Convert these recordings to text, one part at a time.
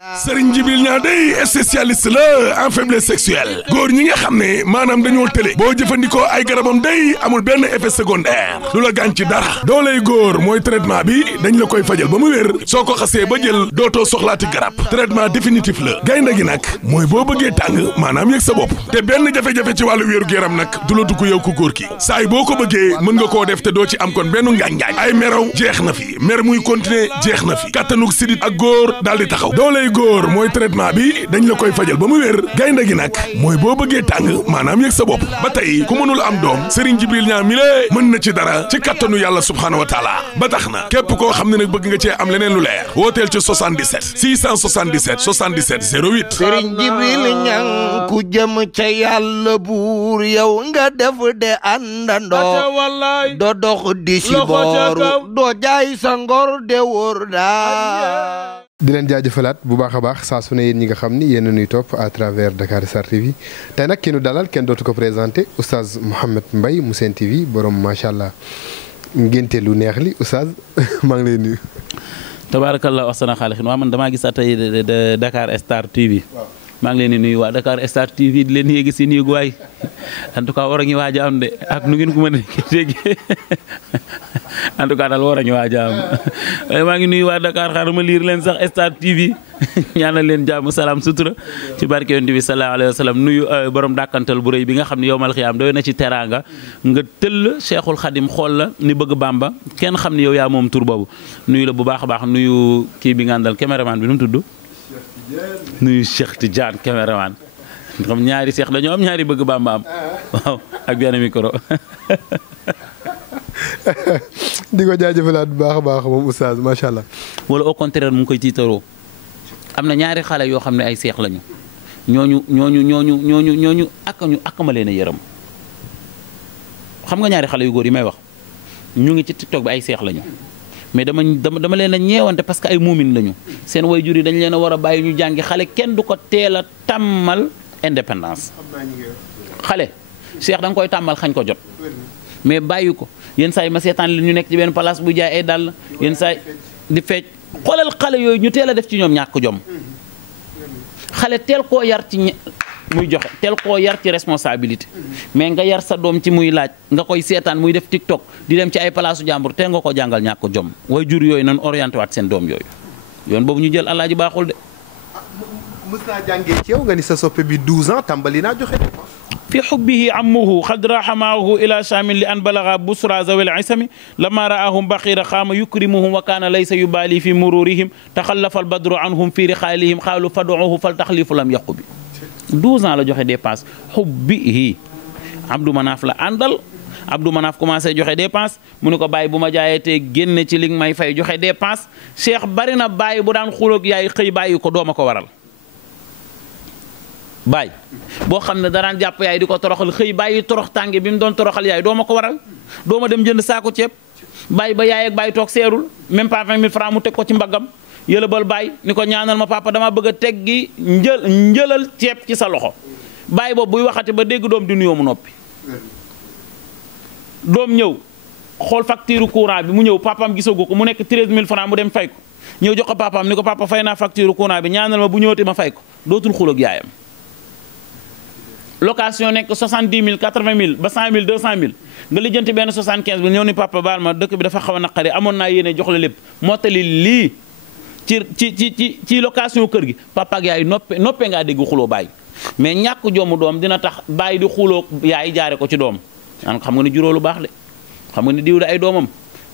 Serigne Djibril Niang day spécialiste la en faiblesse sexuelle góor ñi nga xam ne maanaam dañoo tële boo jëfandikoo ay garabam day amul benn effet secondaire du la gaañ ci dara dooley góor mooy traitement bi dañ la koy fajal ba mu wér soo ko xasee ba jël dootoo soxlaati garab traitement définitif la gaynde gi nag mooy boo bëggee tàng maanaam yëg sa bopp te benn jafe-jafe ci wàllu wéeru yaram nag du la dugg yow ku góor ki saay boo ko bëggee mën nga koo def te doo ci am kon benn ngaañ-ngaañ ay meraw jeex na fi mer muy continuer jeex na fi kattanug sidit ak góor daal di taxaw dooley góor mooy traitement bi dañ la koy fajal ba mu wér gaynde gi nag mooy boo bëggee tàng maanaam yëg sa bopp ba tey ku mënul am doom Serigne Djibril Niang mi lée mën na ci dara ci kattanu yàlla subhaanahu wa taala ba tax na képp koo xam ne nag bëgg nga cee am leneen lu leer wooteel ci 77 677 77 08 Serigne Djibril Niang ku jëm ca yàlla buur yow nga def de àndandoo doo dox di si booru doo jaay sa ngor de wóor daa di leen jaajëfalaat bu baax a baax saa su ne yéen ñi nga xam ni yéen a nuy topp à travers Dakar TV tey nag ki nu dalal kenn dootu ko présenté oustaz Mouhamed Mbaye mu Sen TV borom macha allah ngénte lu neex li oustaz maa ngi lay nuyu. tabaarakallah ahsana xaaliqiin waa man damaa gis tey Dakar TV. maa ngi leen di nuyu waa Dakar TV di leen yéegi si nii waay en tout cas war a ñu waaj a am de ak nu ngeen ko mën a déggee en tout cas daal war a ñu waaj a am maa ngi nuyu waa Dakar xaaral ma liir leen sax Star TV ñaanal leen jàmm salaam sutura ci barke yonent bi sallallahu alayhi wa sallam nuyu borom dàkkantal bu rëy bi nga xam ne yowmal xiyaam doy na ci teraanga nga tëll Cheikhul Khadim xool la ni bëgg Bamba kenn xam ne yow yaa moom tur boobu nuyu la bu baax a baax nuyu kii bi nga àndal caméraman bi nu mu tudd. nuyu Cheikh Tidiane caméraman xam ñaari Cheikh dañoo am ñaari bëgg Bamba am waaw ak benn micro. di ko jaajëfalaat bu baax a baax moom oustaz macha allah. wala au contraire mu ngi koy tiitaroo am na ñaari xale yoo xam ne ay Cheikh lañu ñooñu ak ma leen a yërëm xam nga ñaari xale yu góor yi may wax ñu ngi ci TikTok bi ay Cheikh lañu. mais dama leen a ñeewante parce que ay muumin lañu seen waajur yi dañ leen a war a bàyyi ñu jàngi xale kenn du ko teel a tàmmal indépendance xale Cheikh da nga koy tàmmal xañ ko jot mais bàyyi ko yenn saa yi ma seetaan leen ñu nekk ci benn place bu jaay ay dàll yenn saa yi di fecc xoolal xale yooyu ñu teel a def ci ñoom ñàkk jom xale teel koo yar ci muy joxe teel koo yar ci responsabilité mais nga yar sa doom ci muy laaj nga koy seetaan muy def TikTok di dem ci ay palaasu jàmbur teel nga ko jàngal ñàkk jom way jur yooyu nan orienté waat seen doom yooyu yoon boobu ñu jël alaaji baaxul de. mës naa jàngee ci yow nga ni sa soppe bi 12 ans tàmbali naa joxe fi xubbihi ammuhu xad raxamaahu ila shaamin li an balaga busra zawel isami lama raahum baqira xaama yukrimuhum wa kaana laysa yubaali fi mururihim taxallafa albadru anhum fi rixaalihim xaalu faduuhu fal taxlifu lam yaqu bi 12 ans la joxe dépense xubbihi Abdou Manaf la àndal Abdou Manaf commencé joxe dépense mu ne ko bàyyi bu ma jaayee te génne ci li nga may fay joxe dépense Cheikh bari na bàyyi bu daan xuloog yaay xëy bàyyi ko dooma ko waral baay boo xam ne daraan jàpp yaay di ko toroxal xëy bàyyi torox tànge bi mu doon toroxal yaay doo ma ko waral doo ma dem jënd saako ceeb bàyyi ba yaay ak bàyyi toog seerul même pas 20 000 francs mu teg ko ci mbaggam yëlëbal bàyyi ni ko ñaanal ma papa dama bëgg a teggi njëlal ceeb ci sa loxo bàyyi boobu buy waxati ba dégg doom di nuyoo mu noppi doom ñëw xool facture courant bi mu ñëw papaam gisagu ko mu nekk 13 000 francs mu dem fay ko ñëw jox ko papaam ni ko papa fay naa facture courant bi ñaanal ma bu ñëwati ma fay ko dootul xulóog yaayam location nekk 70 000 80 000 ba 100 000 200 000 nga lijjanti benn 75 000 ñëw ni papa baal ma dëkk bi dafa xaw a naqari amoon naa yéene jox la lépp mottali lii ci location kër gi papa ak yaay noppee ngaa dégg xuloo baay mais ñàkk joomu doom dina tax baay di xuloo yaay jaare ko ci doom an xam nga ni juróo lu baax de xam nga ni diw de ay doomam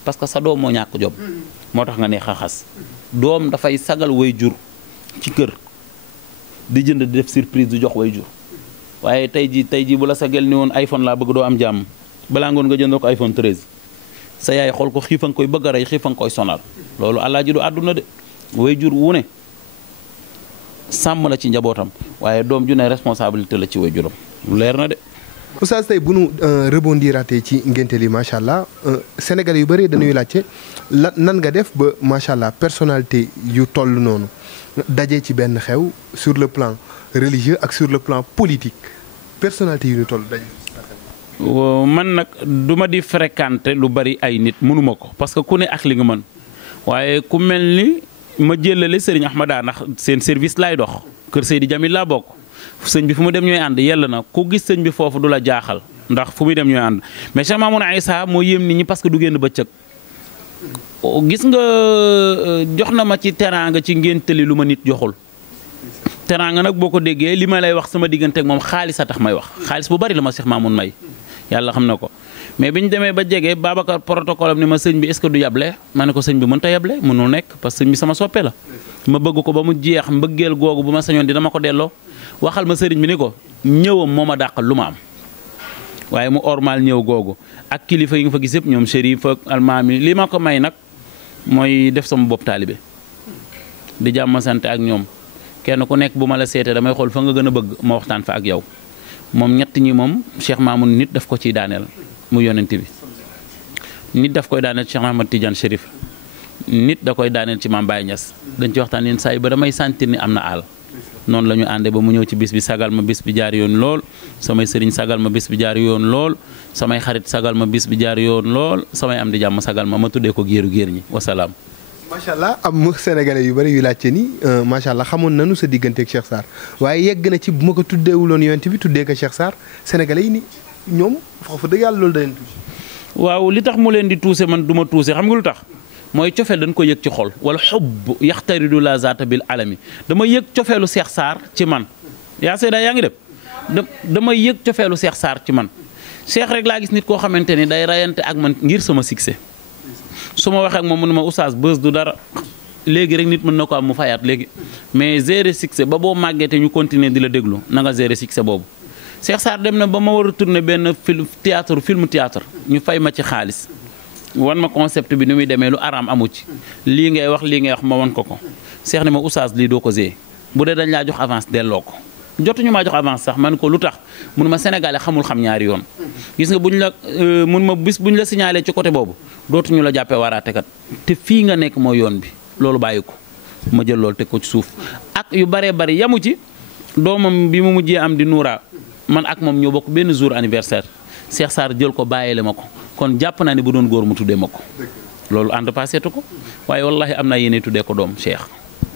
parce que sa doom moo ñàkk jom moo tax nga ne xaxas doom dafay sagal way jur ci kër di jënd di def surprise di jox way jur waaye tey ji bu la sa gel ni woon iPhone laa bëgg doo am jàmm balaa ngoon nga jëndoo ko iPhone 13 sa yaay xool ko xiifan koy bëgg a rey xiifan koy sonal loolu alaaji du àdduna de way jur wu ne sàmm la ci njabootam waaye doom ju ne responsabilité la ci way juram lu leer na de. oustaz tey bu nu rebondiraatee ci ngénte li macha allah Sénégalais yu bëri dañuy laajte nan nga def ba macha allah personnalité yu toll noonu daje ci benn xew sur le plan religieux ak sur le plan politique personnalité yu ñu toll daje. man nag du ma di fréquenter lu bari ay nit mënuma ko parce que ku ne ak li nga mën waaye ku mel ni ma jëlale sëriñ Ahmada ndax seen service laay dox kër Seydi Jamil laa bokk sëñ bi fu mu dem ñooy ànd yella na ku gis sëñ bi foofu du la jaaxal ndax fu muy dem ñooy ànd mais Cheikh Mamoun Aïssa moo yéem nit ñi parce que du génn bëccëg gis nga jox na ma ci teraanga ci ngéntali lu ma nit joxul teraanga nag boo ko déggee li ma lay wax sama diggante ak moom xaalis a tax may wax xaalis bu bari la ma Cheikh Mamoun may yàlla xam na ko mais bi ñu demee ba jege Babacar protocole am ni ma sëñ bi est-ce que du yable ma ne ko sëñ bi mënta yable mënul nekk parce que sëñ bi sama soppe la ma bëgg ko ba mu jeex mbëggeel googu bu ma sañoon di dama ko delloo waxal ma sëriñ bi ni ko ñëwam moo ma dàqal lu ma am waaye mu ormal ñëw googu ak kilifa yi nga fa gis yëpp ñoom Chérif ak almaami li ma ko may nag mooy def sama bopp taalibe di jàmm sant ak ñoom kenn ku nekk bu ma la seetee damay xool fa nga gën a bëgg ma waxtaan fa ak yow moom ñett ñi moom Cheikh Mamoun nit daf ko ciy daaneel mu yonent bi nit daf koy daaneel Cheikh Ahmad Tidiane Chérif nit da koy daaneel ci Mame Baye Niass dañ ci waxtaan yenn saa yi ba damay sentir ni am na àll noonu la ñu àndee ba mu ñëw ci bis bi sagal ma bis bi jaar yoon lool samay sëriñ sagal ma bis bi jaar yoon lool samay xarit sagal ma bis bi jaar yoon lool samay am di jàmm sagal ma tuddee ko géeru géer ñi wasalaam. macha allah am sénégalais yu bëri yu laajte ni macha allah xamoon nañu sa digganteeg Cheikh Sarr waaye yegg na ci bu ma ko tuddeewuloon yonent bi tuddee ko Cheikh Sarr sénégalais yi ni ñoom foofu dëgg yàlla loolu da leen tuuti. waaw li tax mu leen di tuuse man du ma tuuse xam nga lu tax mooy cofeel dañ ko yëg ci xol wala xubb yaxtaridu la zaata bil alami dama yëg cofeelu Cheikh Sarr ci man yaa seeda yaa ngi dem dama yëg cofeelu Cheikh Sarr ci man Cheikh rek laa gis nit koo xamante ni day rayante ak man ngir sama succès su ma waxee ak moom mu ne ma oustaz bës du dara léegi rek nit mën na ko am mu fayaat léegi mais gérer succès ba boo màggee te ñu continuer di la déglu na nga gérer succès boobu Cheikh Sarr dem na ba ma war a tourner benn film théâtre ñu fay ma ci xaalis wan ma concept bi ni muy demee lu araam amu ci lii ngay wax ma wan ko Cheikh ne ma oustaz lii doo ko zee bu dee dañ laa jox avance delloo ko jotuñu maa jox avance sax man ko lu tax mun ma sénégalais xamul xam ñaari yoon gis nga buñ la mun ma bis buñ la signalé ci côté boobu dootuñu la jàppee waraatekat te fii nga nekk mooy yoon bi loolu bàyyi ko ma jël loolu teg ko ci suuf ak yu baree bari yamu ci doomam bi mu mujjee am di Noura man ak moom ñoo bokk benn jour anniversaire Cheikh Sarr jël ko bàyyile ma ko kon jàpp naa ne bu doon góor mu tuddee ma ko loolu ànd passé tu ko waaye wallahi am naa yéene tuddee ko doom Cheikh.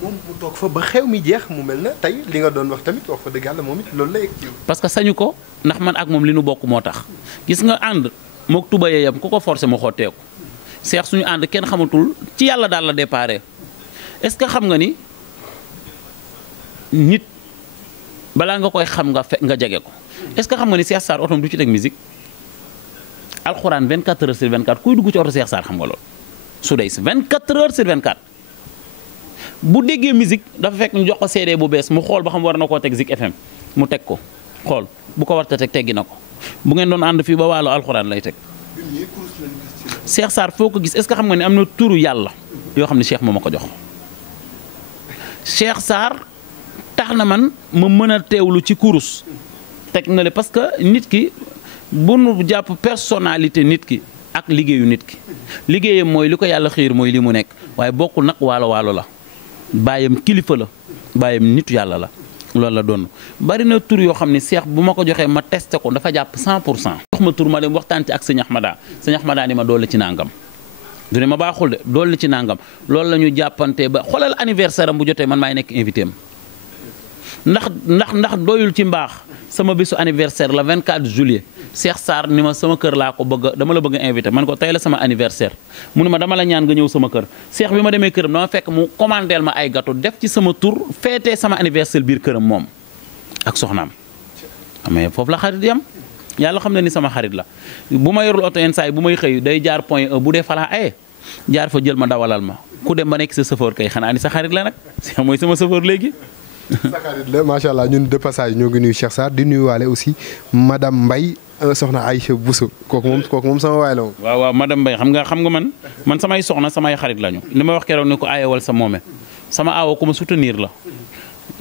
moom mu toog fa ba xew mi jeex mu mel na tey li nga doon wax tamit wax fa dëgg yàlla moom it loolu la yegg. parce que sañu ko ndax man ak moom li nu bokk moo tax gis nga ànd mook tubayee yam ku ko forcé mu xotteeku Cheikh suñu ànd kenn xamatul ci yàlla daal la déparé est-ce que xam nga ni nit balaa nga koy xam nga jege ko est-ce que xam nga ni Cheikh Sarr otom du ci teg musique alxuraan 24 heures sur 24 kuy dugg ci oto Cheikh Sarr xam nga loolu su dee 24 heures sur 24 bu déggee musique dafa fekk ñu jox ko CD bu bees mu xool ba xam war na koo teg Zik FM mu teg ko xool bu ko warta teg teggi na ko bu ngeen doon ànd fii ba wàllu alxuraan lay teg. Cheikh Sarr foo ko gis est-ce que xam nga ne am na turu yàlla yoo xam ne Cheikh moo ma ko jox Cheikh Sarr tax na man ma mën a teewlu ci kurus teg na le parce que nit ki bu nu jàpp personnalité nit ki ak liggéeyu nit ki liggéeyam mooy li ko yàlla xiir mooy li mu nekk waaye bokkul nag waalo la baayam kilifa la baayam nitu yàlla la loolu la doon bari na tur yoo xam ne Cheikh bu ma ko joxee ma testé ko dafa jàpp 100 pour cent jox ma tur ma dem waxtaan ci ak sëñ Ahmada ni ma doole ci nangam du ne ma baaxul de doole ci nangam loolu la ñu jàppante ba xoolal anniversaire am bu jotee man maay nekk invité am ndax doyul ci mbaax sama bésu anniversaire la 24 juillet Cheikh Sarr ni ma sama kër laa ko bëgg dama la bëgg a invité man ko tey la sama anniversaire mu ne ma dama la ñaan nga ñëw sama kër Cheikh bi ma demee këram dama fekk mu commandeel ma ay gâteau def ci sama tur feetee sama anniversaire biir këram moom ak soxnaam mais foofu la xarit yam yàlla xam ne ni sama xarit la bu ma yorul oto yenn saa yi bu may xëy day jaar point E bu dee falaa aye jaar fa jël ma dawalal ma ku dem ba nekk sa chauffeur kay xanaa ni sa xarit la nag Cheikh mooy sama chauffeur léegi xarit la macha allah ñun de passage ñoo ngi nuyu Cheikh Sarr di nuyuwaale aussi madame Mbaye soxna Aïcha Bousso kooku moom sama waay la moom. waaw madame Mbaye xam nga man samay soxna samay xarit lañu li ma wax keroog ne ko aayewal sa moome sama aawo ku ma soutenir la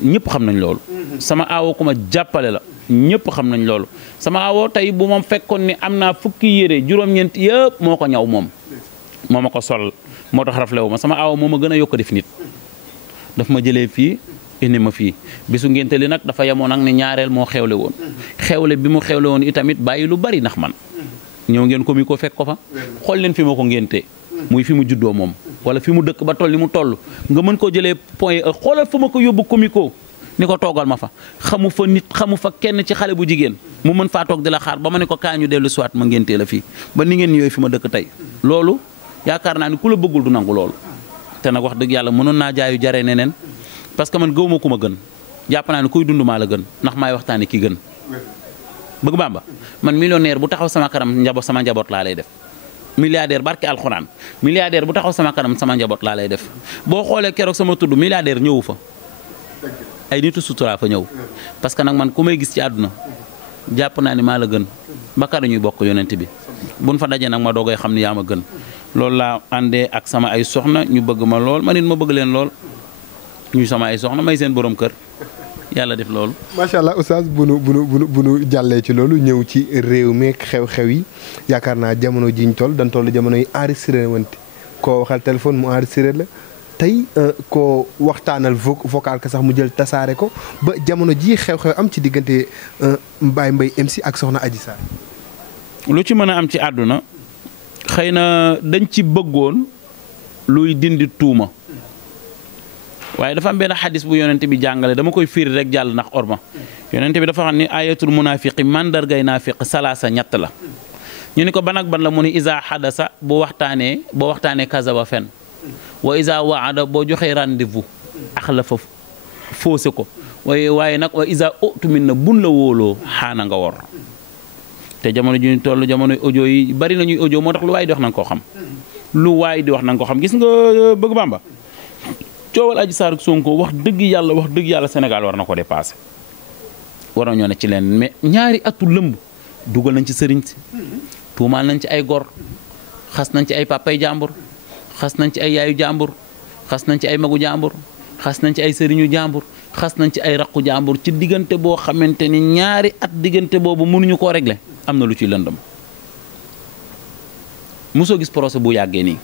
ñëpp xam nañ loolu. sama aawo ku ma jàppale la ñëpp xam nañ loolu sama aawo tey bu ma fekkoon ni am naa fukki yére juróom-ñeent yëpp moo ko ñaw moom moo ma ko sol moo tax raflewu ma sama aawo moo ma gën a yokk def nit daf ma jëlee fii. indi ma fii bisu ngénte li nag dafa yemoon ak ne ñaareel moo xewle woon xewle bi mu xewle woon itamit bàyyi lu bari ndax man ñëw ngeen ko mi ko fekk ko fa xool leen fi ma ko ngénte muy fi mu juddoo moom wala fi mu dëkk ba toll li mu toll nga mën koo jëlee point E xoolal fa ma ko yóbbu comico ni ko toogal ma fa xamu fa nit xamu fa kenn ci xale bu jigéen mu mën faa toog di la xaar ba ma ne ko kaa ñu dellu siwaat ma ngéntee la fii ba ni ngeen ñëwee fi ma dëkk tey loolu yaakaar naa ni ku la bëggul du nangu loolu te nag wax dëgg yàlla mënoon naa jaayu jaree neneen parce que man gëwuma ku ma gën jàpp naa ne kuy dund maa la gën ndax maay waxtaane ki gën bëgg Bamba man millionnaire bu taxaw sama kanam sama njaboot laa lay def milliardaire barke alxuraan milliardaire bu taxaw sama kanam sama njaboot laa lay def boo xoolee keroog sama tudd milliardaire ñëwu fa ay nitu sutura fa ñëw parce que nag man ku may gis ci àdduna jàpp naa ni maa la gën bakar ñuy bokk yonent bi buñ fa dajee nag ma doogay xam ni yaa ma gën loolu laa àndee ak sama ay soxna ñu bëgg ma lool man it ma bëgg leen lool ñu sama ay soxna may seen borom kër yàlla def loolu. macha allah oustaz bu nu jàllee ci loolu ñëw ci réew mi xew-xew yi yaakaar naa jamono jiñ toll dañ toll jamono yi enregistré wante koo waxal téléphone mu enregistré la tey koo waxtaanal vocal ka sax mu jël tasaare ko ba jamono ji xew-xew am ci diggante Baye Mbaye MC ak soxna Adji Sarr. lu ci mën a am ci àdduna xëy na dañ ci bëggoon luy dindi tuuma. waaye dafa am benn xadis bu yonente bi jàngale dama koy fiiri rek jàll ndax orma yonente bi dafa xam ni ayatul munafiqi mandargay naafiq salaasa ñett la ñu ni ko ban ak ban la mu ni isa xadasa boo waxtaanee kazaba fen wa isa waada boo joxee rendez-vous axlafa faussé ko waaye nag wa isa utumin na bun la wóoloo xaana nga wor te jamono ju ñu toll jamono audio yi bari nañuy audio moo tax lu waay di wax na nga ko xam lu waay di wax na nga ko xam gis nga bëgg Bamba coowal Adji Sarr ak Sonko wax dëgg yàlla Sénégal war na ko dépassé war nañoo ne ci leen mais ñaari atu lëmb dugal nañ ci sëriñ si tuumaal nañ ci ay gor xas nañ ci ay papay jàmbur xas nañ ci ay yaayu jàmbur xas nañ ci ay magu jàmbur xas nañ ci ay sëriñu jàmbur xas nañ ci ay raqu jàmbur ci diggante boo xamante ni ñaari at diggante boobu mënuñu koo régler am na lu ciy lëndëm mosoo gis procès bu yàggee nii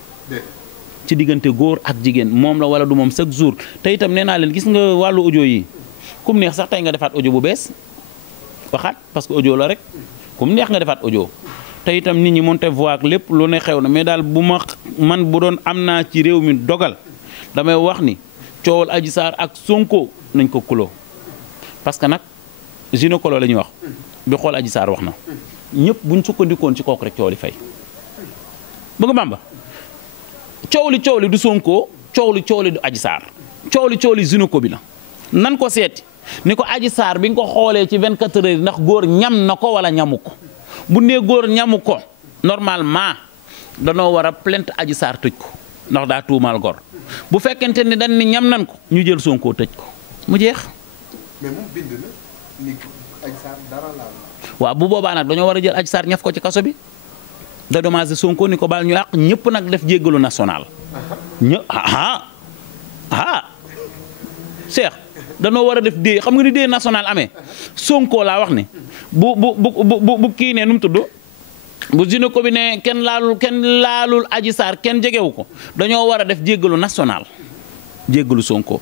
ci diggante góor ak jigéen moom la wala du moom chaque jour te itam nee naa leen gis nga wàllu audio yi kum neex sax tey nga defaat audio bu bees waxaat parce que audio la rek kum neex nga defaat audio te itam nit ñi monte voix ak lépp lu ne xew na mais daal bu man bu doon am naa ci réew mi dogal damay wax ni coowal Adji Sarr ak Sonko nañ ko kuloo parce que nag gynécologue la ñuy wax bi xool Adji Sarr wax na ñëpp buñ sukkandikoon ci kooku rek coow li fay bëgg Bamba coow li du Sonko coow li du Adji Sarr coow li gynéco bi la nan ko seeti ni ko Adji Sarr bi nga ko xoolee ci 24 heures ndax góor ñam na ko wala ñamu ko bu nee góor ñamu ko normalement danoo war a plainte Adji Sarr tëj ko ndax daa tuumaal gor bu fekkente ni dañ ni ñam nan ko ñu jël Sonko tëj ko mu jeex. mais moom bind na ni Adji Sarr dara laal. waaw bu boobaa nag dañoo war a jël Adji Sarr ñaf ko ci kaso bi. da dommage Sonko ni ko baal ñu àq ñëpp nag def jéggalu national Cheikh danoo war a def dee xam nga ni dee national amee Sonko laa wax ni bu kii ne nu mu tudd bu gynéco bi ne kenn laalul Adji Sarr kenn jegewu ko dañoo war a def jéggalu national jéggalu Sonko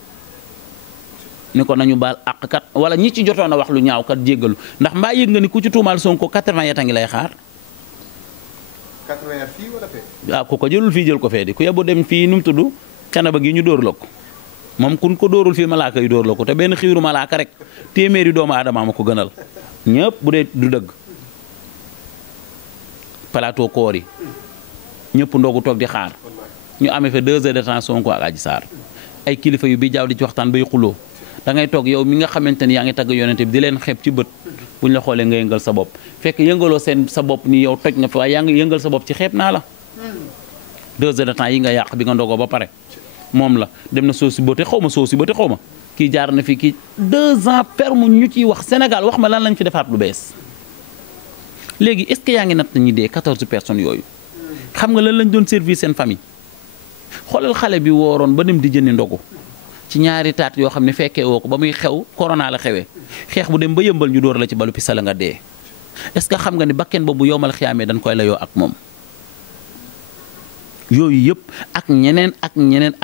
ni ko nañu baal àq kat wala ñi ci jotoon a wax lu ñaaw kat jéggalu ndax mbaa yëg nga ni ku ci tuumaal Sonko 80 yet a ngi lay xaar. 80 fii wala fee. waaw ku ko jëlul fii jël ko fee di ku yebbu dem fii nu mu tudd canaba gi ñu dóor la ko moom kun ko dóorul fii malaaka yi dóor la ko te benn xiiru malaaka rek téeméeri doomu aadama ma ko gënal ñëpp bu dee du dëgg. plateau koor yi ñëpp ndogu toog di xaar ñu amee fa 2 heures de temps Sonko ak Adji Sarr ay kilifa yu bi jaaw di ci waxtaan bay xuloo da ngay toog yow mi nga xamante ni yaa ngi tagg yonente bi di leen xeeb ci bët bu ñu la xoolee nga yëngal sa bopp fekk yëngaloo sa bopp ni yow toj nga fi waaye yaa ngi yëngal sa bopp ci xeeb naa la 2 heures de temps yi nga yàq bi nga ndogoo ba pare moom la dem na soosi bote xaw ma kii jaar na fi kii 2 ans ferme ñu ciy wax Sénégal wax ma lan lañ fi defaat lu bees léegi est-ce que yaa ngi natt ñi dee 14 personnes yooyu xam nga lan lañ doon servir seen famille xoolal xale bi wooroon ba dem di jëndi ndogu ci ñaari taat yoo xam ne fekkee woo ko ba muy xew corona la xewee xeex bu dem ba yëmbal ñu dóor la ci balu pisala nga dee est-ce que xam nga ni bakken boobu yowmal xiyaamee dañ koy layoo ak moom yooyu yëpp ak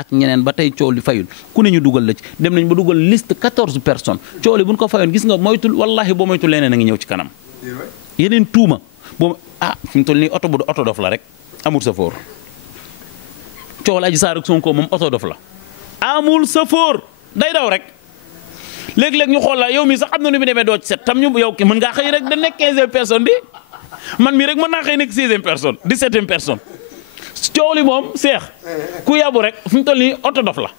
ñeneen ba tey coow li fayul ku ne ñu dugal la ci dem nañ ba dugal liste 14 personnes coow li buñ ko fayoon gis nga moytul wallahi boo moytul leneen a ngi ñëw ci kanam yeneen tuuma boobu fi mu toll nii oto bu oto dof la rek amul sa foor coowal Adji Sarr ak Sonko moom oto dof la amul safoor day daw rek léeg-léeg ñu xool la yow mi sax am na nu mu demee doo ci set tam ñu yow ki mën ngaa xëy rek da nekk 15e personne di man mii rek mën naa xëy nekk 16e personne 17e personne coow li moom seex ku yabu rek fu mu toll nii oto dof la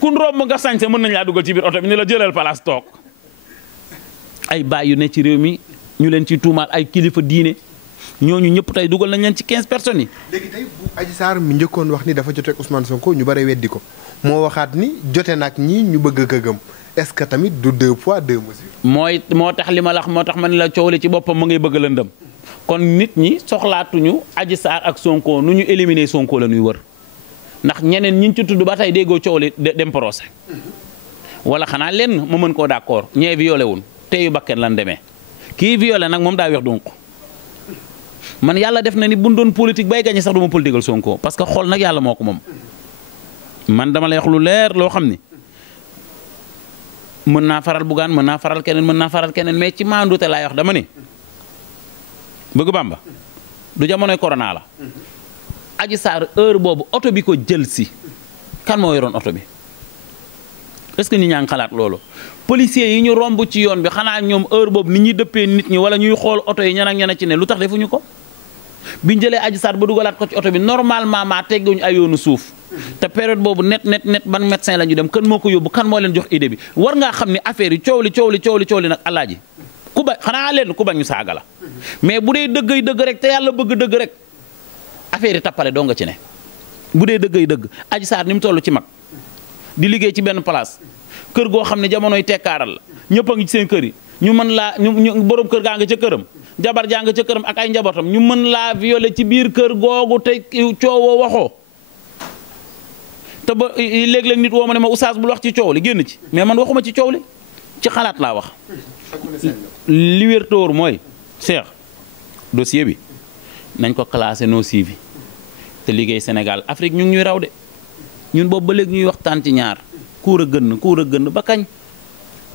kun romb nga sañse mën nañ laa dugal ci biir oto bi ni la jëlal place toog ay baay yu ne ci réew mi ñu leen ci tuumaal ay kilifa diine ñooñu ñëpp tey dugal nañ leen ci 15 personnes yi. léegi tey bu Adji Sarr mi njëkkoon wax ni dafa jote ak Ousmane Sonko ñu bare weddi ko moo waxaat ni jote nag ñii ñu bëgg a gëm est-ce que tamit du 2 poids 2 mesures. moo tax li ma la wax moo tax ma ne la coow li ci boppam mu ngay bëgg lëndëm kon nit ñi soxlaatuñu Adji Sarr ak Sonko nu ñu éliminer Sonko la ñuy wër ndax ñeneen ñi ci tudd ba tey déggoo coow li dem procès wala xanaa lenn ma mën koo d'accord ñee violé wun teyu bakken lan demee kii violé nag moom daa weex donc man yàlla def na ni buñ doon politique bay gañe sax du ma politiqueal Sonko parce que xool nag yàlla moo ko moom man dama lay wax lu leer loo xam ni mën naa faral Bougane mën naa faral keneen mais ci maandute laay wax dama ni bëgg Bamba du jamonoy corona la Adji Sarr heure boobu oto bi ko jël si kan moo yoroon oto bi est-ce que nit ñaa ngi xalaat loolu policiers yi ñu romb ci yoon bi xanaa ñoom heure boobu nit ñuy dëppee nit ñi wala ñuy xool oto yi ñan ak ñan ci ne lu tax defuñu ko biñ jëlee Adji Sarr ba dugalaat ko ci oto bi normalement maa tegguñu ay yoonu suuf te période boobu net ban médecin la ñu dem kan moo ko yóbbu kan moo leen jox idée bi war ngaa xam ne affaire yi coow li nag alaaji ku bañ xanaa leen ku bañ ñu saaga la mais bu dee dëggay dëgg rek te yàlla bëgg dëgg rek affaire yi tappale doo nga ci ne bu dee dëggay dëgg Adji Sarr ni mu toll ci mag di liggéey ci benn place kër goo xam ne jamonoy tekkaaral la ñëpp a ngi ci seen kër yi ñu mën laa ñu borom kër gaa nga ca këram jabar jaa nga ca këram ak ay njabootam ñu mën laa violer ci biir kër googu te coowoo waxoo te ba léeg-léeg nit woo ma ne ma oustaz bul wax ci coow li génn ci mais man waxuma ci coow li ci xalaat laa wax li wér te wóor mooy Cheikh dossier bi nañ ko classé non suivi te liggéey Sénégal Afrique ñu ngi ñuy raw de ñun boobu ba léegi ñuy waxtaan ci ñaar kuur a gën ba kañ.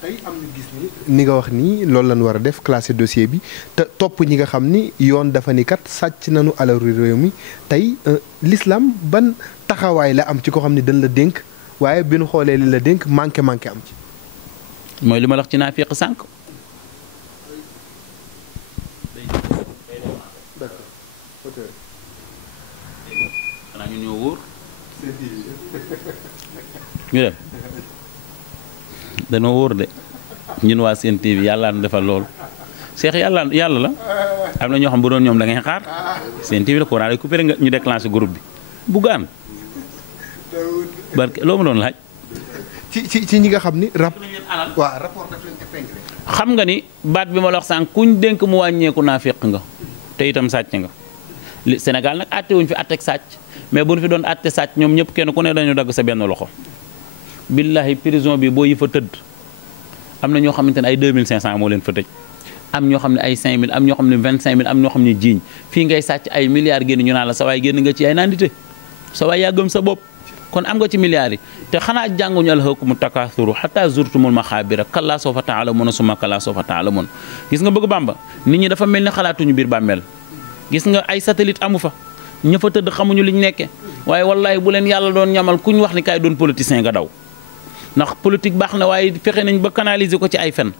tey am na gis ni nga wax nii loolu lañ war a def classé dossier bi te topp ñi nga xam ni yoon dafa ni kat sàcc nañu alalu réew mi tey l'islam ban taxawaay la am ci ko xam ni dañ la dénk waaye bi nu xoolee li la dénk manqué am ci. mooy li ma la wax ci naafiq sànq. xanaa ñu ñoo wóor. ñu dem danoo wóor de ñun waa Sen TV yàlla nu defal loolu Cheikh yàlla la am na ñoo xam bu doon ñoom da ngay xaar Sen TV la courant day coupé nga ñu déclenché groupe bi Bougane barke loo ma doon laaj. ci ñi nga xam ni rapport daf leen épinglé. xam nga ni baat bi ma la wax sànq kuñ dénk mu wàññeeku naa féq nga te itam sàcc nga li Sénégal nag àtte wuñ fi àtteeg sàcc mais bu ñu fi doon àtte sàcc ñoom ñëpp kenn ku ne dañu dagg sa benn loxo. billahi prison bi boo yi fa tëdd am na ñoo xamante ne ay 2500 moo leen fa tëj am ñoo xam ne ay 5000 am ñoo xam ne 25000 am ñoo xam ne jiiñ fii ngay sàcc ay milliards génn ñu naan la sa waay génn nga ci ay nandite sa waay yaa gëm sa bopp kon am nga ci milliards yi te xanaa jànguñu alhaakumu takaasuru hatta zurtumul maqaabira kallaa sawfa ta'lamuuna summa kallaa sawfa ta'lamuun gis nga bëgg Bàmba nit ñi dafa mel ni xalaatuñu biir bàmmeel gis nga ay satellite amu fa ña fa tëdd xamuñu liñ nekke waaye wallahi bu leen yàlla doon ñamal kuñ wax ni kaay doon politicien nga daw ndax politique baax na waaye fexe nañ ba canaliser ko ci ay fen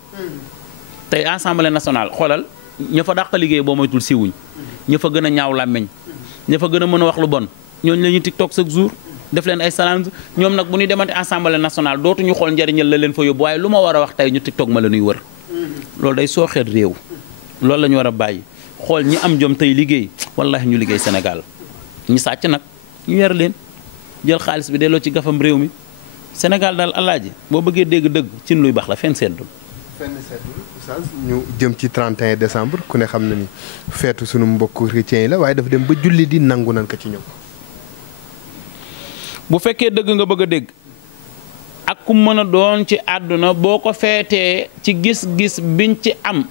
tey assemblée nationale xoolal ña fa dàq liggéey boo moytul siwuñ ña fa gën a ñaaw làmmeñ ña fa gën a mën a wax lu bon ñooñu la ñuy TikTok chaque jour def leen ay challenge ñoom nag bu ñuy demante assemblée nationale dootuñu xool njariñal la leen fa yóbbu waaye lu ma war a wax tey ñu TikTok ma la ñuy wër loolu day sooxeet réew loolu la ñu war a bàyyi xool ñi am jom tey liggéey wallahi ñu liggéey Sénégal ñi sàcc nag ñu yar leen jël xaalis bi delloo ci gafam réew mi Sénégal daal alaaji boo bëggee dégg dëgg ci luy baax la fenn seddul. Oustaz ñu jëm ci 31 décembre ku ne xam na ni feetu sunu mbokk chrétiens yi la waaye dafa dem ba julli di nangu nan ko ci ñoom. bu fekkee dëgg nga bëgg a dégg ak ku mën a doon ci àdduna boo ko feetee ci gis-gis biñ ci am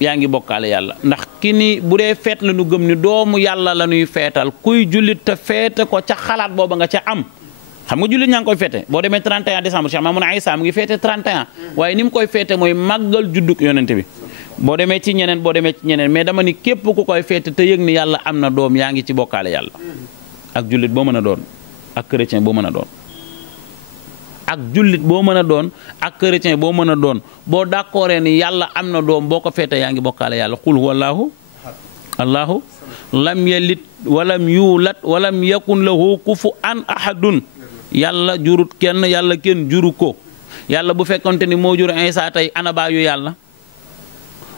yaa ngi bokkaale yàlla ndax ki ni bu dee feet la ñu gëm ni doomu yàlla la ñuy feetal kuy jullit te feete ko ca xalaat booba nga ca am. xam nga jullit ñaa ngi koy feete boo demee 31 décembre Cheikh Mamouna Aïssa mu ngi feete 31 waaye ni mu koy feete mooy màggal judduk yonente bi boo demee ci ñeneen mais dama ni képp ku koy feete te yëg ni yàlla am na doom yaa ngi ci bokkaale yàlla ak jullit boo mën a doon ak chrétien boo mën a doon ak jullit boo mën a doon ak chrétien boo mën a doon boo d'accordee ni yàlla am na doom boo ko feete yaa ngi bokkaale yàlla qul huwa allahu lam yalid walam yuulat walam yakun lahu kufuwan ahadun yàlla jurut kenn yàlla kenn juru ko yàlla bu fekkonte ni moo jur Isa tey ana baayu yàlla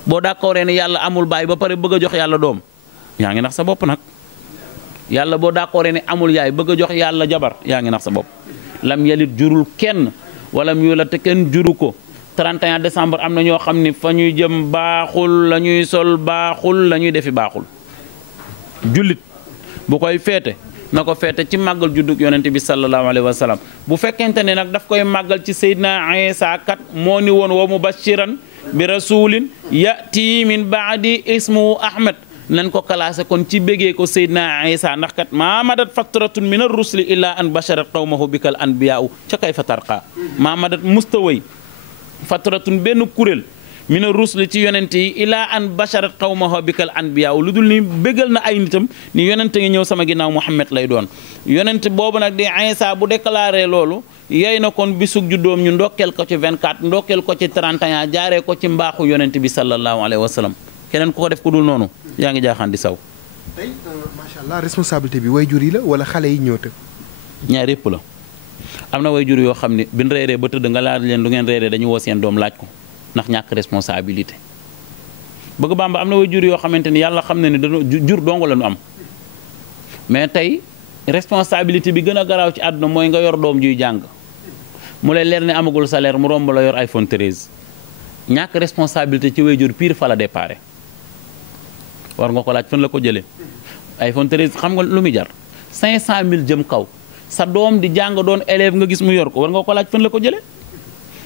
boo d'accordee ni yàlla amul baay ba pare bëgg a jox yàlla doom yaa ngi nax sa bopp nag yàlla boo d'accordee ni amul yaay bëgg a jox yàlla jabar yaa ngi nax sa bopp lam yalit jurul kenn walam yuulat te kenn juru ko 31 décembre am na ñoo xam ni fa ñuy jëm baaxul la ñuy sol baaxul la ñuy defi baaxul jullit bu koy feete na ko feete ci màggal juddug yonente bi sallallahu alayhi wa sallam bu fekkente ne nag daf koy màggal ci Seydina Isa kat moo ni woon wa mubashiran bi rasulin yati min baadi ismuhu Ahmed nañ ko classé kon ci bégee ko Seydina Isa ndax kat maa madat fatratun min ar-rusli illa an basharat qawmahu bikal anbiyaa'u ca kayfa tarqa maa madat mustaway fatratun benn kuréel mina rusli ci yonente yi ilaa an basharat qawmahu bikal anbiya lu dul ni bégal na ay nitam ni yonente ngi ñëw sama ginnaaw Muhammad lay doon yonente boobu nag di Isa bu déclaré loolu yey na kon bisug juddoom ñu ndokkeel ko ci 24 ndokkeel ko ci 31 jaaree ko ci mbaaxu yonente bi sallallahu alayhi wa sallam keneen ku ko def ku dul noonu yaa ngi jaaxaan di saw. tey macha allah responsabilité bi waajur yi la wala xale yi ñëw te. ñaar yëpp la am na waajur yoo xam ne bin reeree ba tëdd nga laaj leen lu ngeen reeree dañu woo seen doom laaj ko ndax ñàkk responsabilité bëgg Bamba am na waajur yoo xamante ni yàlla xam na ne dañoo jur dong la ñu am mais tey responsabilité bi gën a garaaw ci àdduna mooy nga yor doom juy jàng mu lay leer ne amagul salaire mu romb la yor iPhone 13 ñàkk responsabilité ci waajur pire fa la déparé war nga ko laaj fan la ko jëlee iPhone 13 xam nga lu muy jar 500000 jëm kaw sa doom di jàng doon élève nga gis mu yor ko war nga ko laaj fan la ko jëlee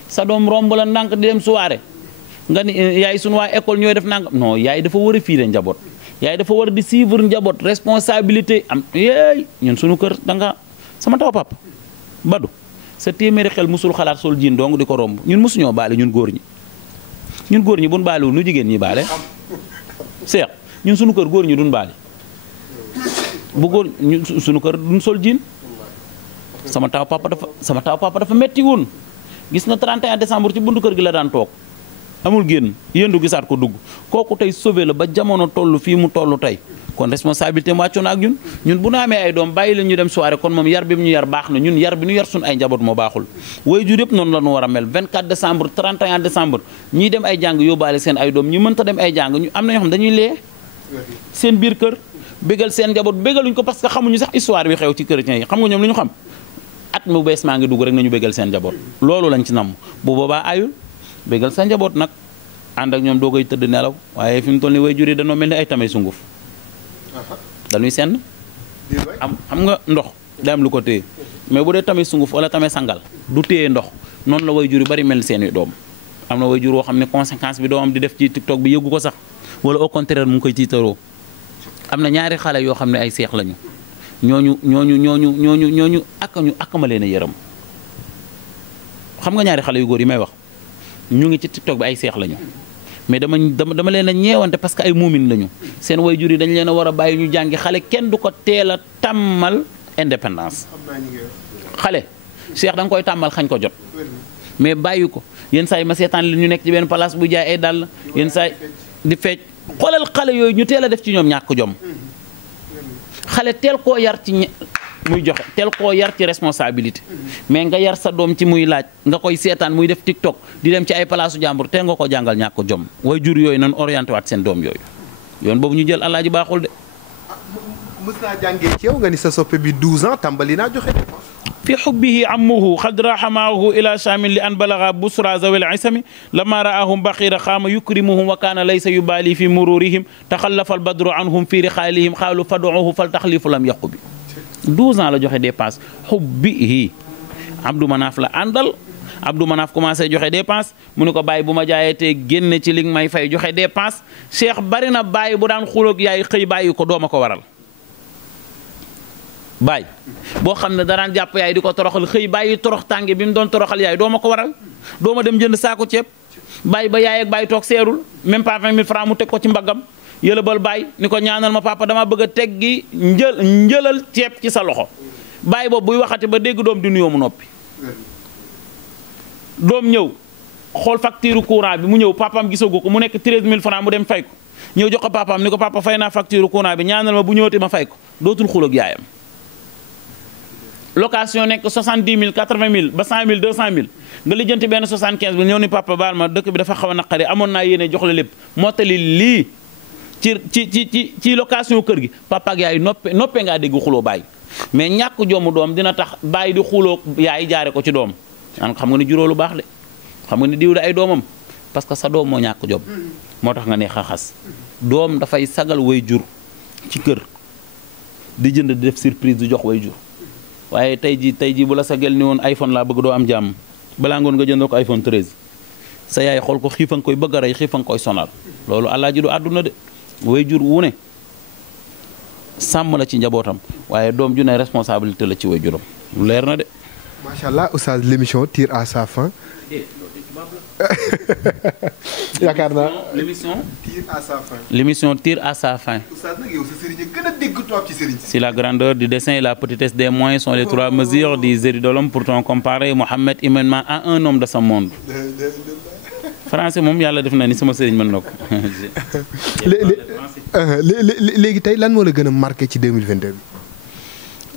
sa doom romb la ndànk di dem soirée nga ni yaay sunu waa école ñooy def nangam non yaay dafa war a fiire njaboot yaay dafa war a di suivre njaboot responsabilité am yeey ñun sunu kër da nga sama taw papa Badou sa téeméeri xel musul xalaat sol jiin dong di ko romb ñun musuñoo baale ñun góor ñi buñ baalewul nu jigéen ñi baale seex ñun sunu kër góor ñi duñ baale bu góor ñun sunu kër duñ sol jiin sama taw papa dafa metti woon gis na 31 décembre ci buntu kër gi la daan toog amul génn yéendu gisaat ko dugg kooku tey sauvé la ba jamono toll fii mu toll tey kon responsabilité mu wàccoon ak ñun bu ñu amee ay doom bàyyi leen ñu dem soirée kon moom yar bi mu ñu yar baax na ñun yar bi ñu yar suñu ay njaboot moo baaxul waajur yëpp noonu la ñu war a mel 24 décembre 31 décembre ñii dem ay jàng yóbbaale seen ay doom ñi mënta dem ay jàng ñu am na ñoo xam dañuy lee seen biir kër bégal seen njaboot bégaluñ ko parce que xamuñu sax histoire bi xew ci chrétiens yi xam nga ñoom li ñu xam at mu bees maa ngi dugg rek nañu bégal seen njaboot loolu lañ ci namm bu boobaa ayul bégal sa njaboot nag ànd ak ñoom doo koy tëdd nelaw waaye fi mu toll ni way juri dañoo mel ni ay tamay sunguf dañuy senn xam nga ndox daa am lu ko téye mais bu dee tamay sunguf wala tamay sangal du téye ndox noonu la way juri bari mel seeni doom am na way jur woo xam ne conséquence bi doomam di def ci TikTok bi yëgu ko sax wala au contraire mu ngi koy tiitaroo am na ñaari xale yoo xam ne ay seex lañu ñooñu ak ma leen a yërëm xam nga ñaari xale yu góor yi may wax ñu ngi ci TikTok bi ay seex lañu mais dama leen a ñeewante parce que ay muumin lañu seen waajur yi dañ leen a war a bàyyi ñu jàngi xale kenn du ko teel a tàmmal indépendance xale seex da nga koy tàmmal xañ ko jot mais bàyyi ko yenn saa yi ma seetaan li ñu nekk ci benn place bu jaay ay dàll yenn saa yi di fecc xoolal xale yooyu ñu teel a def ci ñoom ñàkk jom xale teel koo yar ci muy joxe teel koo yar ci responsabilité mais nga yar sa doom ci muy laaj nga koy seetaan muy def TikTok di dem ci ay palaasu jàmbur teel nga ko jàngal ñàkk jom way jur yooyu nan orienté waat seen doom yooyu yoon boobu ñu jël alaaji baaxul de. mës naa jàngee ci yow nga ni sa soppe bi 12 ans tàmbali naa joxe fi xubbihi ammuhu xad raxamaahu ila shaamin li an balaga busra zawil isami lama raahum baxira xaama yukrimuhum wa kaana laysa yubaali fi mururihim taxallafa al badru anhum fi rixaalihim xaalu faduuhu fal taxlifu lam yaqu bi 12 ans la joxe dépense xubbihi Abdou Manaf la àndal Abdou Manaf commencé joxe dépense mu ne ko bàyyi bu ma jaayee te génne ci li nga may fay joxe dépense Cheikh bari na bàyyi bu daan xuloog yaay xëy bàyyi ko dooma ko waral baay boo xam ne daraan jàpp yaay di ko toroxal xëy bàyyi torox tànge bi mu doon toroxal yaay doo ma ko waral doo ma dem jënd saako ceeb bàyyi ba yaay ak bàyyi toog seerul même pas 20 000 francs mu teg ko ci mbaggam yëlëbal bàyyi ni ko ñaanal ma papa dama bëgg a teggi njëlal ceeb ci sa loxo bàyyi boobu buy waxati ba dégg doom di nuyoo mu noppi. doom ñëw xool facture courant bi mu ñëw papaam gisagu ko mu nekk 13000 francs mu dem fay ko ñëw jox ko papaam ni ko papa fay naa facture courant bi ñaanal ma bu ñëwati ma fay ko dootul xuloog yaayam. location nekk 70000 80000 ba 100000 200000 nga lijjanti benn 75 bi ñëw ni papa baal ma dëkk bi dafa xaw a naqari amoon naa yéene jox la lépp mottali lii ci location kër gi papa ak yaay noppee ngaa dégg xuloo baay mais ñàkk joomu doom dina tax baay di xuloo yaay jaare ko ci doom an xam nga ni juróo lu baax de xam nga ni diw de ay doomam parce que sa doom moo ñàkk jom moo tax nga ne xaxas doom dafay sagal way jur ci kër di jënd di def surprise di jox way jur waaye tey ji bu la sa gel ni woon iPhone laa bëgg doo am jàmm balaa ngoon nga jëndoo ko iPhone 13 sa yaay xool ko xiifan koy bëgg a rey xiifan koy sonal loolu allah ji du àdduna de way jur wu ne sàmm la ci njabootam waaye doom ju ne responsabilité la ci way juram lu leer na de. macha allah oustaz l'émission tire à sa fin. yaakaar naa l'émission tire à sa fin. l'émission tire à sa fin. oustaz nag yow sa sëriñ gën a dégg toog ci sëriñ. Si la grandeur du dessein et la petitesse des moyens sont les trois mesures des hérits de l'homme, pourtant comparer Mohammed humainement à un homme de ce monde. français moom yàlla def na ni sama sëriñ mën na ko. léegi tey lan moo la gën a marqué ci 2022 bi.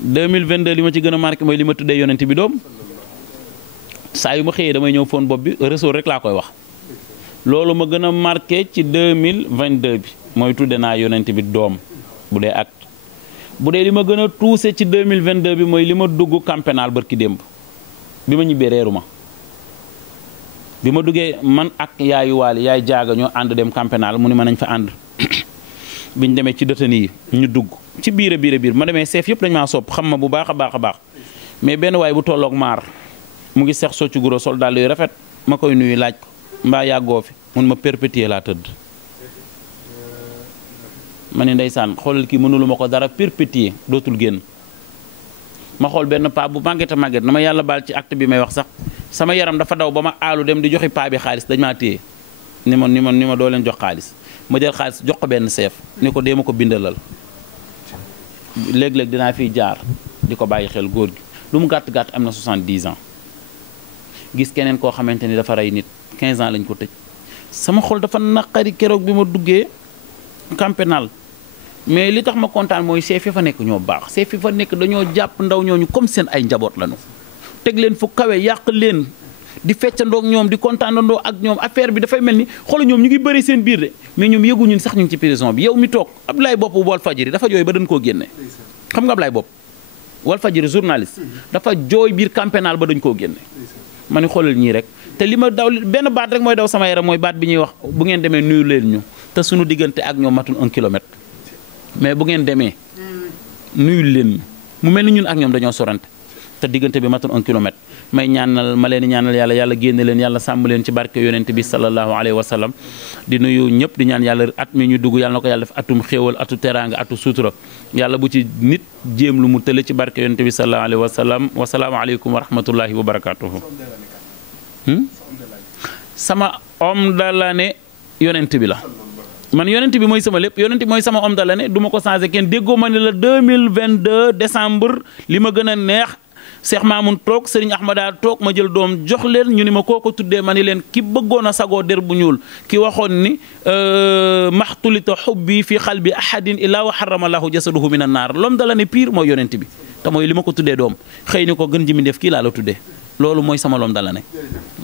2022 li ma ci gën a marqué mooy li ma tuddee yonent bi doom saa yu ma xëyee damay ñëw foon bopp bi réseau rek laa koy wax loolu ma gën a marqué ci 2022 bi mooy tudde naa yonent bi doom bu dee acte bu dee li ma gën a tuuse ci 2022 bi mooy li ma dugg camp pénal barki démb bi ma ñibbee reeru ma bi ma duggee man ak yaayu waali yaay jaaga ñoo ànd dem camp pénal mu ni ma nañ fa ànd biñ demee ci détenu yi ñu dugg ci biir ma demee seef yëpp dañ maa sopp xam ma bu baax a baax mais benn waay bu tolloog maar mu ngi seex soccu guro sol daal yu rafet ma koy nuyu laaj ko mbaa yàggoo fi mun ma perpétuer laa tëdd ma ne ndeysaan xoolal kii mënulu ma ko dara perpétuer dootul génn ma xool benn paa bu màgget na ma yàlla baal ci acte bi may wax sax sama yaram dafa daw ba ma aalu dem di joxi paa bi xaalis dañ maa téye ni ma doo leen jox xaalis ma jël xaalis jox ko benn seef ni ko dee ma ko bindalal léeg-léeg dinaa fiy jaar di ko bàyyi xel góor gi lu mu gàtt am na 70 ans gis keneen koo xamante ni dafa rey nit 15 ans lañ ko tëj sama xol dafa naqari keroog bi ma duggee camp pénal mais li tax ma kontaan mooy seef yi fa nekk ñoo baax seef yi fa nekk dañoo jàpp ndaw ñooñu comme seen ay njaboot lañu teg leen fu kawe yàq leen di feccandoog ñoom di kontaanandoo ak ñoom affaire bi dafay mel ni xoolal ñoom ñu ngi bëri seen biir de mais ñoom yëguñu sax ñu ngi ci prison bi yow mi toog Ablaye Bopp Walfadjri dafa jooy ba dañ koo génne xam nga Ablaye Bopp Walfadjri journaliste dafa jooy biir camp pénal ba dañ koo génne ma ni xoolal ñii rek te li ma daw benn baat rek mooy daw sama yaram mooy baat bi ñuy wax bu ngeen demee nuyu leen ñu te suñu diggante ak ñoom matul 1 kilomètre mais bu ngeen demee nuyu leen ñu mu mel ni ñun ak ñoom dañoo sorante te diggante bi matul 1 kilomètre may ñaanal ma leen ñaanal yàlla génne leen yàlla sàmm leen ci barke yonent bi sallallahu alayhi wa sallam di nuyu ñëpp di ñaan yàlla at mi ñu dugg yàlla na ko yàlla def atum xéewal atu teraanga atu sutura yàlla bu ci nit jéem lu mu tële ci barke yonent bi sallallahu alayhi wa sallam wa salaamu aleykum wa rahmatullahi wa barakatuhu sama homme de l'année yonent bi la man yonent bi mooy sama lépp yonent bi mooy sama homme de l'année du ma ko changé kenn déggoo ma ne la 2022 décembre li ma gën a neex Cheikh Mamoun toog Serigne Ahmada toog ma jël doom jox leen ñu ni ma koo ko tuddee ma ni leen ki bëggoon a sagoo der bu ñuul ki waxoon ni maxtulita xubbi fi xalbi ahadin illaa wa harrama lahu jasaduhu min an naar l'homme de l'année pire mooy yonent bi te mooy li ma ko tuddee doom xëy ni ko gën ji mi def kii laa la tuddee loolu mooy sama l'homme de l'année.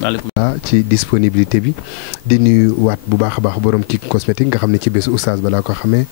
waaleykum ci disponibilité bi di nuyu waat bu baax a baax borom Kik cosmétique nga xam ne ci bésu oustaz balaa ko xamee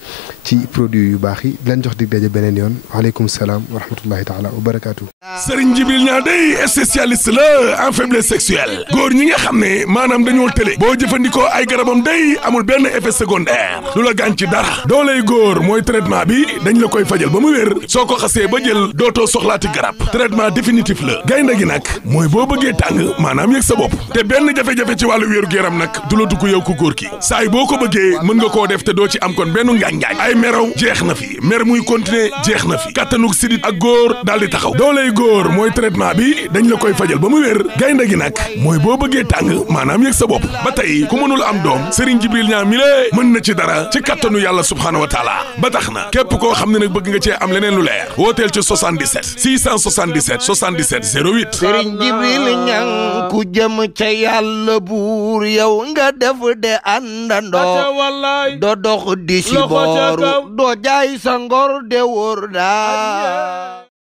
ci produit yu baax yi leen jox dig daje beneen yoon waaleykum salaam wa rahmatullahi taala wa barakaatu. Serigne Djibril Niang day spécialiste la en faiblesse sexuelle góor ñi nga xam ne maanaam dañoo tële boo jëfandikoo ay garabam day amul benn effet secondaire du la gaañ ci dara dooley góor mooy traitement bi dañ la koy fajal ba mu wér soo ko xasee ba jël dootoo soxlaati garab traitement définitif la gaynde gi nag mooy boo bëggee tàng maanaam yëg sa bopp te benn jafe-jafe ci wàllu wéeru yaram nag du la dugg yow ku góor ki saay boo ko bëggee mën nga koo def te doo ci am kon benn ngaañ-ngaañ ay meraw jeex na fi mer muy continuer jeex na fi kattanug sidit ak góor daal di taxaw dooley góor mooy traitement bi dañ la koy fajal ba mu wér gaynde gi nag mooy boo bëggee tàng maanaam yëg sa bopp ba tey ku mënul am doom Serigne Jibril Niang mi lée mën na ci dara ci kattanu yàlla subhaanahu wa taala ba tax na képp koo xam ne nag bëgg nga cee am leneen lu leer wooteel ci 77 677 77 08 Serigne Jibril Niang ku jëm ca yàlla buur yow nga def de àndandoo doo dox di si booru doo jaay sa ngor de wóor daa